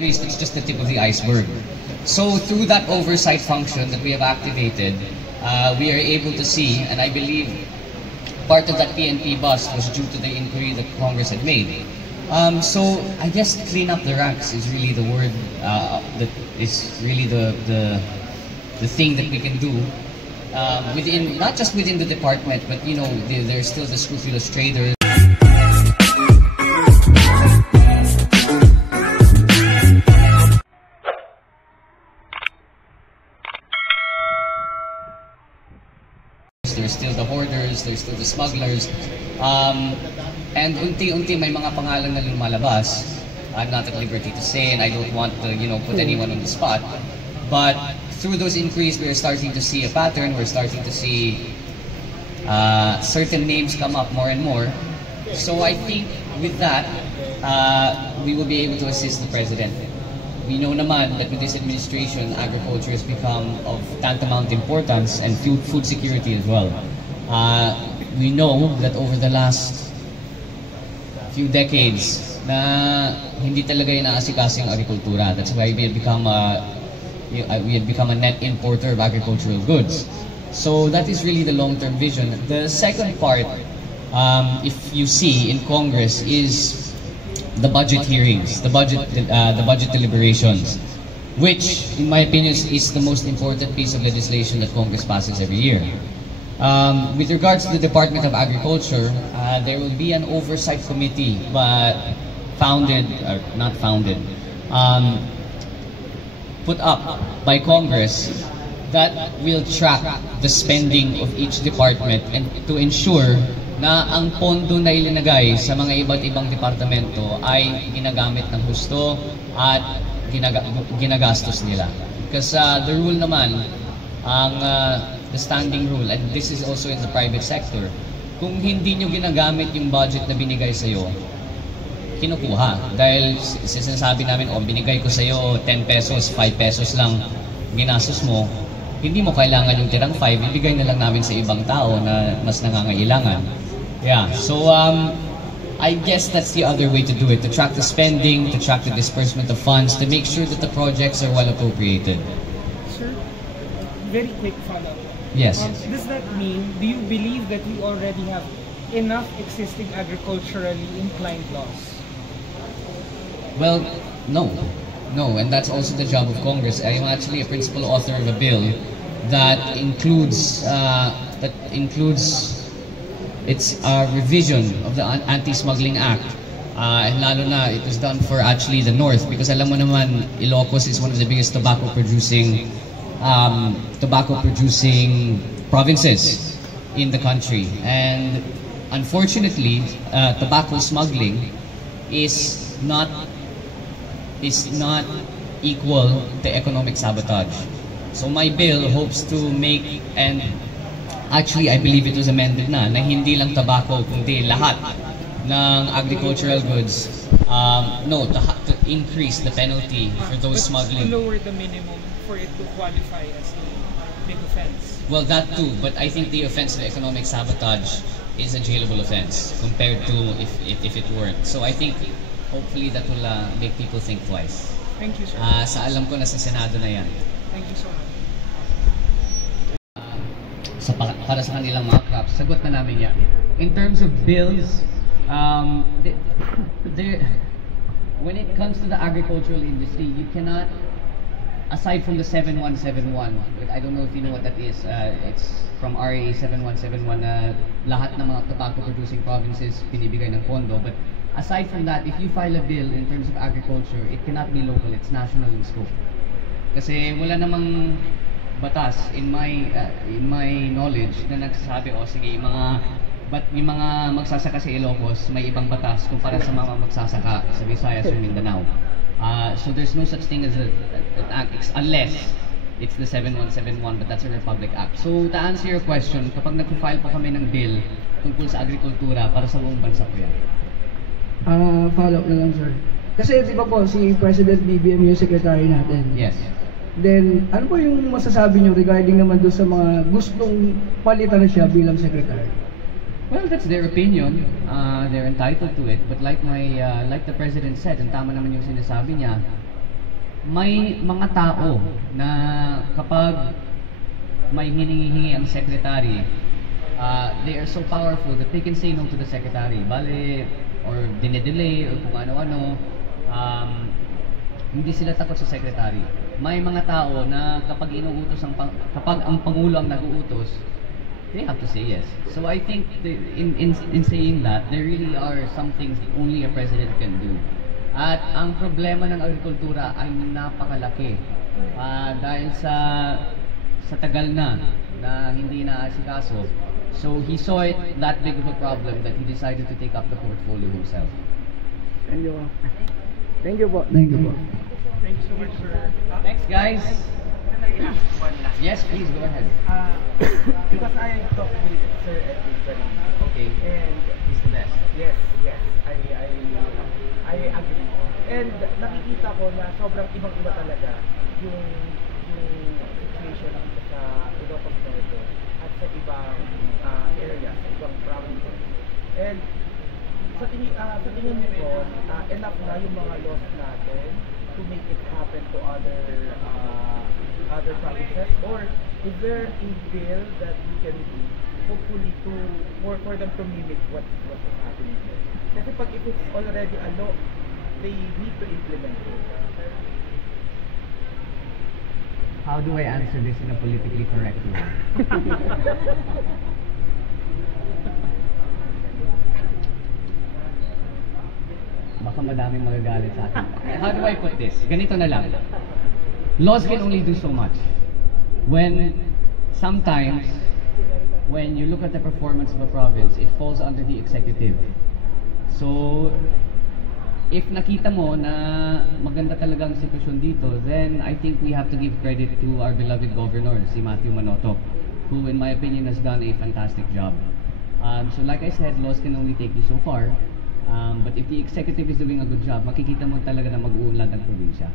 It's just the tip of the iceberg. So through that oversight function that we have activated, we are able to see, and I believe part of that PNP bust was due to the inquiry that Congress had made. So I guess clean up the ranks is really the word, that is really the thing that we can do within, not just within the department, but you know, there's still the scrupulous traders. There's still the hoarders, there's still the smugglers, and unti-unti may mga pangalan na lumalabas. I'm not at liberty to say, and I don't want to, you know, put anyone on the spot. But through those inquiries, we are starting to see a pattern. We're starting to see certain names come up more and more. So I think with that, we will be able to assist the president. We know naman that with this administration, agriculture has become of tantamount importance, and food security as well. We know that over the last few decades na hindi talaga inaasikaso yung agrikultura. That's why we had become a net importer of agricultural goods. So that is really the long-term vision. The second part, if you see in Congress, is the budget hearings, the budget deliberations, which, in my opinion, is the most important piece of legislation that Congress passes every year. With regards to the Department of Agriculture, there will be an oversight committee, put up by Congress that will track the spending of each department and to ensure na ang pondo na ilinagay sa mga iba't ibang departamento ay ginagamit ng husto at ginagastos nila. Because the rule naman, the standing rule, and this is also in the private sector, kung hindi nyo ginagamit yung budget na binigay sa'yo, kinukuha. Dahil sinasabi namin, binigay ko sa'yo 10 pesos, 5 pesos lang ginastos mo, hindi mo kailangan yung tirang 5, ibigay na lang namin sa ibang tao na mas nangangailangan. Yeah, so I guess that's the other way to do it, to track the spending, to track the disbursement of funds, to make sure that the projects are well appropriated. Sir, very quick follow-up. Yes. Does that mean, do you believe that we already have enough existing agriculturally inclined laws? Well, no, and that's also the job of Congress. I am actually a principal author of a bill that includes it's a revision of the Anti-Smuggling Act. And lalo na, it was done for actually the North, because alam mo naman, Ilocos is one of the biggest tobacco producing provinces in the country. And unfortunately, tobacco smuggling is not equal to economic sabotage. So my bill hopes to make, and actually I believe it was amended na hindi lang tobacco kundi lahat ng agricultural goods, to increase the penalty for those smuggling. To lower the minimum for it to qualify as a big offense. Well, that too, but I think the offense of economic sabotage is a jailable offense compared to if it weren't. So I think hopefully that will make people think twice. Thank you, sir. Sa alam ko na sa Senado na yan. Thank you so much. Para sa kanilang mga crops, sagot na namin yan. In terms of bills, when it comes to the agricultural industry, you cannot, aside from the 7171, I don't know if you know what that is, it's from RA 7171 na lahat ng mga tobacco producing provinces binibigay ng pondo. But aside from that, if you file a bill in terms of agriculture, it cannot be local, it's national in scope. Kasi wala namang batas in my knowledge na nagsasabi, sige, yung mga magsasaka sa Ilocos may ibang batas kumpara sa mga magsasaka sa Visayas o Mindanao. So there's no such thing as an act unless it's the 7171, but that's a Republic Act. So to answer your question, kapag nag-file po kami ng bill tungkol sa agrikultura, para sa buong bansa po yan. Follow up na lang, sir. Kasi di ba po si President BBM yung secretary natin? Yes. Then, ano po yung masasabi niyo regarding naman doon sa mga gustong palitan na siya bilang secretary? Well, that's their opinion. They're entitled to it. But like the president said, and tama naman yung sinasabi niya, may mga tao na kapag may hinihingi ang secretary, they are so powerful that they can say no to the secretary. Bale, or dinedelay, or kung ano-ano. Hindi sila takot sa secretary. May mga tao na kapag inuutos kapag ang pangulo ang nag-uutos, they have to say yes. So I think in saying that, there really are some things only a president can do. At ang problema ng agrikultura ay napakalaki. Dahil sa tagal na hindi naasikaso. So he saw it that big of a problem that he decided to take up the portfolio himself. Thank you. Thank you po. Thank you po. Thank you so much, sir. Thanks, guys. Can I ask one last Yes, please go ahead. because I talked with Sir Edwin kanina. Okay. And He's the best. yes, I agree. And nakikita ko na sobrang ibang-iba talaga yung situation dito sa Ilocos Norte at sa ibang area, sa ibang provinces. And sa tingin ko, enough na yung mga laws natin to make it happen to other provinces, or is there a bill that we can do hopefully for them to mimic what is happening here? Kasi pag if it's already a law, they need to implement it. How do I answer this in a politically correct way? Baka madaming magagalit sa akin. How do I put this? Ganito na lang. Laws can only do so much. Sometimes, when you look at the performance of a province, it falls under the executive. So, if nakita mo na maganda talaga ang sitwasyon dito, then I think we have to give credit to our beloved governor, si Matthew Manotoc, who in my opinion has done a fantastic job. So like I said, laws can only take you so far. But if the executive is doing a good job, makikita mo talaga na mag-uunlad ang probinsya.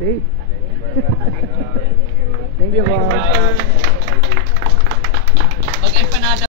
Safe. Thank you, boss. Mag-empanada